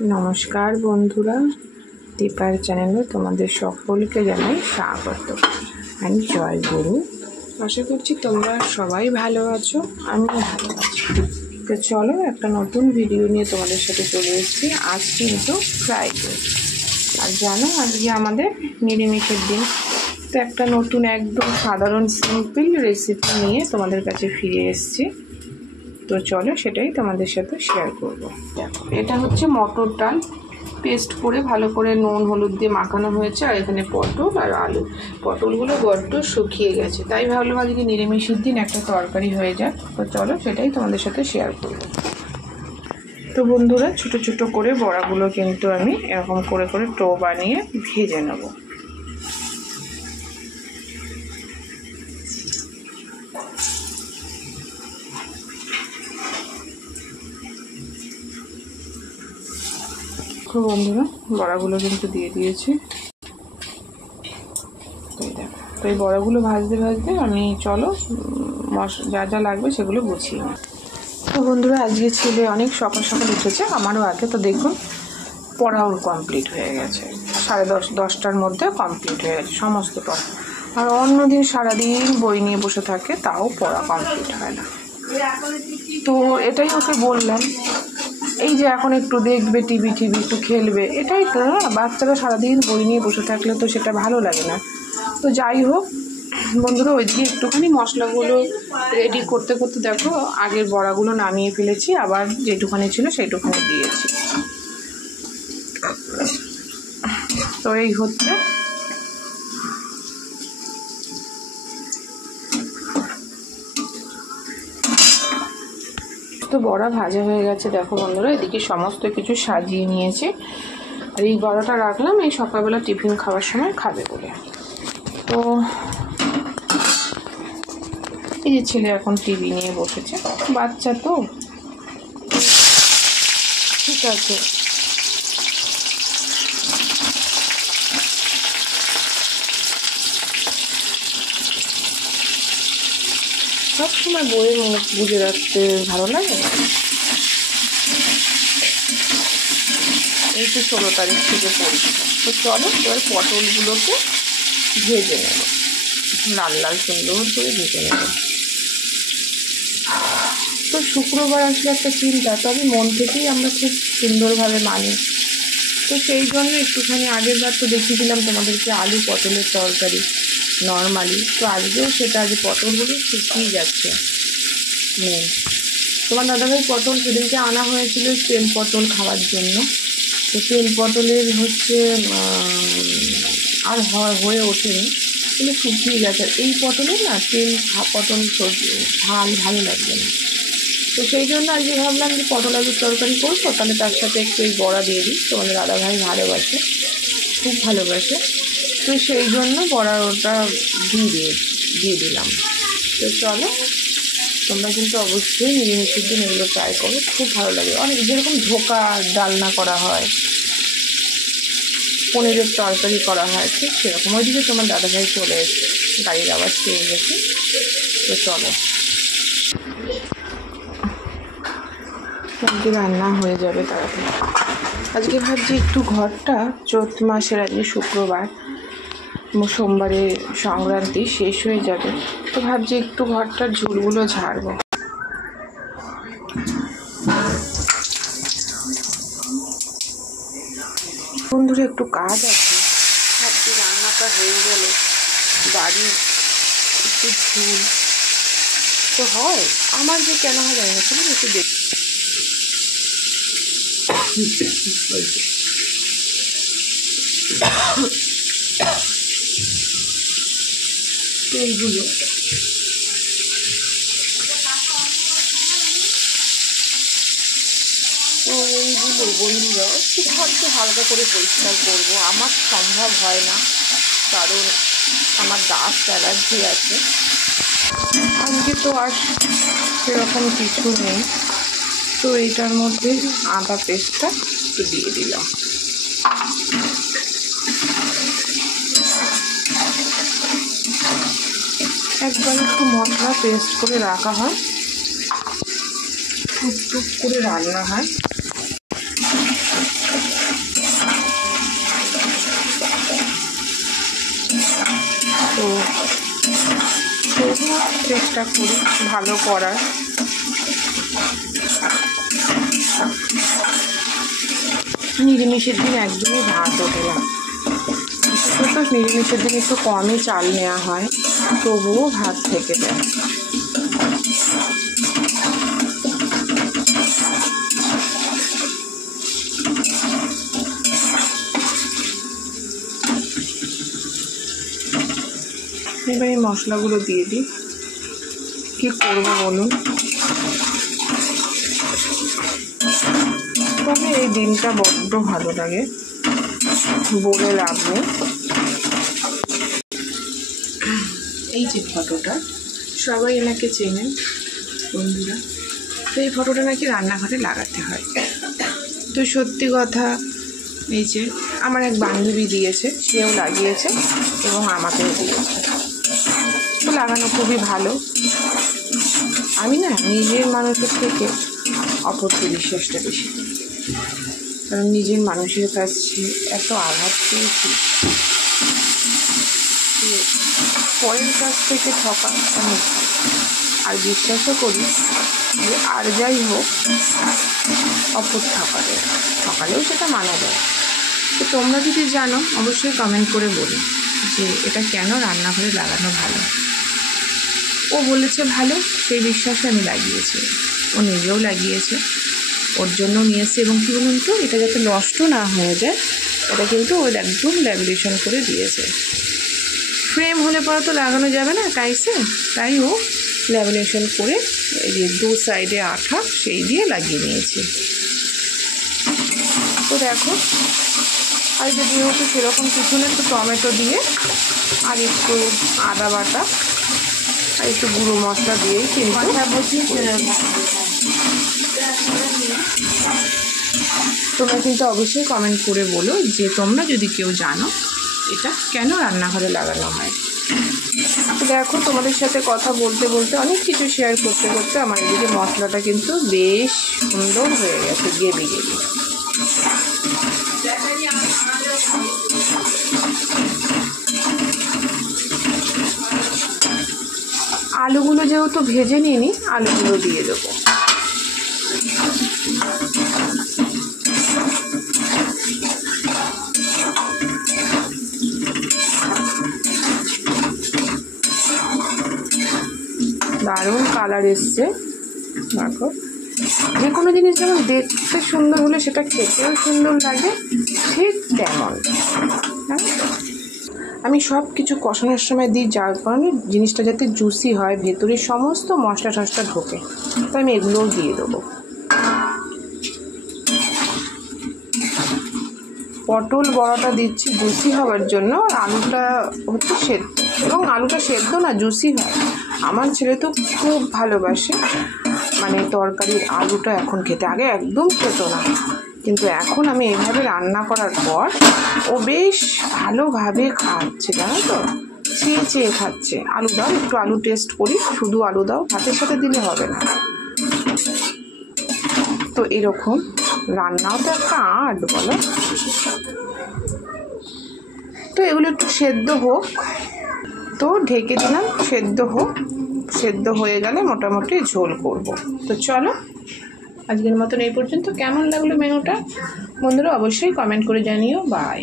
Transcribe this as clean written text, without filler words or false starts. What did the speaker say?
নমস্কার বন্ধুরা, দীপার চ্যানেলে তোমাদের সকলকে জানাই স্বাগত অ্যান্ড জয় গুরু। আশা করছি তোমরা সবাই ভালো আছো, আমিও ভালো আছি। তো চলো একটা নতুন ভিডিও নিয়ে তোমাদের সাথে চলে এসেছি। আজ কিন্তু ফ্রাইডে, আর জানো আজকে আমাদের নিরামিষের দিন। তো একটা নতুন একদম সাধারণ সিম্পল রেসিপি নিয়ে তোমাদের কাছে ফিরে এসেছি। তো চলো সেটাই তোমাদের সাথে শেয়ার করব। দেখো, এটা হচ্ছে মটর ডাল পেস্ট করে ভালো করে নুন হলুদ দিয়ে মাখানো হয়েছে। আর এখানে পটল আর আলু, পটলগুলো বড্ড শুকিয়ে গেছে, তাই ভাবলাম আজকে নিরামিষের দিন একটা তরকারি হয়ে যাক। তো চলো সেটাই তোমাদের সাথে শেয়ার করব। তো বন্ধুরা, ছোট ছোট করে বড়াগুলো কিন্তু আমি এরকম করে করে টো বানিয়ে ভেজে নেব। তো বন্ধুরা, বড়াগুলো কিন্তু দিয়ে দিয়েছি। তো এই বড়াগুলো ভাজতে ভাজতে আমি চলো যা যা লাগবে সেগুলো গুছিয়ে নিই। তো বন্ধুরা, আজকে ছেলে অনেক সকাল সকাল উঠেছে, আমারও আগে। তো দেখুন পড়াও কমপ্লিট হয়ে গেছে, 10:30-10টার মধ্যে কমপ্লিট হয়ে গেছে সমস্ত পড়া। আর অন্যদিন সারাদিন বই নিয়ে বসে থাকে, তাও পড়া কমপ্লিট হয় না। তো এটাই ওকে বললাম, এই যে এখন একটু দেখবে টিভি একটু খেলবে, এটাই তো না। বাচ্চারা সারাদিন বই নিয়ে বসে থাকলে তো সেটা ভালো লাগে না। তো যাই হোক বন্ধুরা, ওইদিকে একটুখানি মশলাগুলো রেডি করতে করতে দেখো আগের বড়াগুলো নামিয়ে ফেলেছি, আবার যেটুখানি ছিল সেইটুখানি দিয়েছি। তো এই হচ্ছে তো বড়া ভাজা হয়ে গেছে। দেখো বন্ধুরা, এদিকে সমস্ত কিছু সাজিয়ে নিয়েছি। আর এই বড়াটা রাখলাম এই সকালবেলা টিফিন খাওয়ার সময় খাবে বলে। তো এই যে ছেলে এখন টিভি নিয়ে বসেছে, বাচ্চা তো ঠিক আছে। সবসময় বইয়ের মুখ বুঝে রাখতে ভালো লাগে। এই তো 16 তারিখ থেকে পড়ছে। তো চলো এবার পটলগুলোকে ভেজে নেব, লাল লাল সুন্দর করে ভেজে নেব। তো শুক্রবার আসলে একটা চিন্তা, তবে মন থেকেই আমরা খুব সুন্দরভাবে মানি। তো সেই জন্য একটুখানি আগের বার তো দেখিয়েছিলাম তোমাদেরকে আলু পটলের তরকারি নর্মালি। তো আজকেও সেটা, আজ পটলগুলো শুকিয়ে যাচ্ছে মেন। তোমার দাদাভাই পটল সেদিনকে আনা হয়েছিল তেল পটল খাওয়ার জন্য। তো তেল পটলের হচ্ছে আর হয়ে ওঠেনি, কিন্তু শুকিয়ে গেছে। এই পটলের না তেল পটল ঝাল ভালো লাগবে না। তো সেই জন্য আজকে ভাবলাম যে পটল আলুর তরকারি করবো, তাহলে তার সাথে একটু এই বড়া দিয়ে দিই। তোমাদের দাদাভাই ভালোবাসে, খুব ভালোবাসে। তো সেই জন্য বড়া ওটা দিয়ে দিলাম। তো চলো তোমরা কিন্তু অবশ্যই নিরামিষের দিন এগুলো ট্রাই করো, খুব ভালো লাগে। অনেক যেরকম ধোকা ডালনা করা হয়, পনিরের তরকারি করা হয়, ঠিক সেরকম। ওইদিকে তোমার দাদাভাই চলে এসেছে, গাড়ির আওয়াজ পেয়ে গেছে। তো চলো আজকে রান্না হয়ে যাবে তাড়াতাড়ি। আজকে ভাবছি একটু ঘরটা, চৈত্র মাসের আজকে শুক্রবার, সোমবারে সংক্রান্তি শেষ হয়ে যাবে। তো ভাবছি একটু ঘরটার ঝুলগুলো ঝাড়বো। বন্ধুরা একটু কাজ আছে, ভাবছি রান্নাটা হয়ে গেলে বাড়ির একটু ঝুল তো হয়। আমার যে কেন হয় জানি না, শুধু একটু দেখি। এইগুলো তো এইগুলো বন্ধুরা একটু ঘরটা হালকা করে পরিষ্কার করবো। আমার সম্ভব হয় না, কারণ আমার ডাস্ট অ্যালার্জি আছে। আজকে তো আর সেরকম কিছু নেই। তো এইটার মধ্যে আদা পেস্টটা একটু দিয়ে দিলাম। একবার একটু মশলা পেস্ট করে রাখা হয়, টুকটুক করে রান্না হয়। চেষ্টা করি ভালো করার। নিরামিষের দিন একদমই ভাত ওঠে না, বিশেষত নিরামিষের দিন একটু কমই চাল নেওয়া হয়, তবুও ভাত থেকে যায়। এবার এই মশলাগুলো দিয়ে দিই। কী করবো বলুন, তবে এই দিনটা বড্ড ভালো লাগে, বলে লাভ নেই। এই যে ফটোটা, সবাই এনাকে চেনেন বন্ধুরা, তো এই ফটোটা নাকি রান্নাঘরে লাগাতে হয়। তো সত্যি কথা, এই যে আমার এক বান্ধবী দিয়েছে, সেও লাগিয়েছে এবং আমাকেও দিয়েছে। তো লাগানো খুবই ভালো। আমি না নিজের মানুষের থেকে অপরকে বিশ্বাসটা বেশি, কারণ নিজের মানুষের কাছে এত আঘাত পেয়েছি, পরের কাছ থেকে ঠকা অনেক। আর বিশ্বাসও করি যে আর যাই হোক অপর ঠকালেও সেটা মানা যায়। তো তোমরা যদি জানো অবশ্যই কমেন্ট করে বলো যে এটা কেন রান্নাঘরে লাগানো ভালো। ও বলেছে ভালো, সেই বিশ্বাসে আমি লাগিয়েছি। ও নিজেও লাগিয়েছে, ওর জন্য নিয়েছে। এবং কী বলুন তো, এটা যাতে নষ্ট না হয়ে যায়, এটা কিন্তু ওর একদম ল্যামিনেশন করে দিয়েছে। ফ্রেম হলে পরে তো লাগানো যাবে না টাইসে, তাই ও ল্যামিনেশন করে এই যে দু সাইডে আঠা সেই দিয়ে লাগিয়ে নিয়েছি। তো দেখো, আর যে যেহেতু সেরকম কিছু না, একটু টমেটো দিয়ে আর একটু আদা বাটা আর একটু গুঁড়ো মশলা দিয়েই কিন্তু তোমরা কিন্তু অবশ্যই কমেন্ট করে বলো যে তোমরা যদি কেউ জানো এটা কেন রান্নাঘরে লাগানো হয়। তো দেখো, তোমাদের সাথে কথা বলতে বলতে অনেক কিছু শেয়ার করতে করতে আমার এদিকে মশলাটা কিন্তু বেশ সুন্দর হয়ে গেছে, গেবি গেবি। আলুগুলো যেহেতু ভেজে নিইনি, আলুগুলো দিয়ে দেবো। দারুণ কালার এসছে। দেখো, যে কোনো জিনিস যেমন দেখতে সুন্দর হলে সেটা খেতেও সুন্দর লাগে, ঠিক তেমন। আমি সব কিছু কষানোর সময় দিই যার কারণে জিনিসটা যাতে জুসি হয়, ভেতরে সমস্ত মশলা টশলা ঢোকে, তাই আমি এগুলোও দিয়ে দেবো। পটল বড়াটা দিচ্ছি জুসি হওয়ার জন্য, আর আলুটা হচ্ছে সেদ্ধ, এবং আলুটা সেদ্ধ না জুসি হয়। আমার ছেলে তো খুব ভালোবাসে মানে তরকারির আলুটা এখন খেতে, আগে একদম খেত না, কিন্তু এখন আমি এইভাবে রান্না করার পর ও বেশ ভালোভাবে খাচ্ছে, জানো তো, চেয়ে চেয়ে খাচ্ছে। আলু দাও, একটু আলু টেস্ট করি, শুধু আলু দাও, ভাতের সাথে দিলে হবে না। তো এরকম রান্নাও তো একটা আর্ট, বলো। তো এগুলো একটু সেদ্ধ হোক, তো ঢেকে দিলাম, সেদ্ধ হোক। সেদ্ধ হয়ে গেলে মোটামুটি ঝোল করব। তো চলো, আজকের মতন এই পর্যন্ত। কেমন লাগলো মেনুটা বন্ধুরা অবশ্যই কমেন্ট করে জানিও। বাই।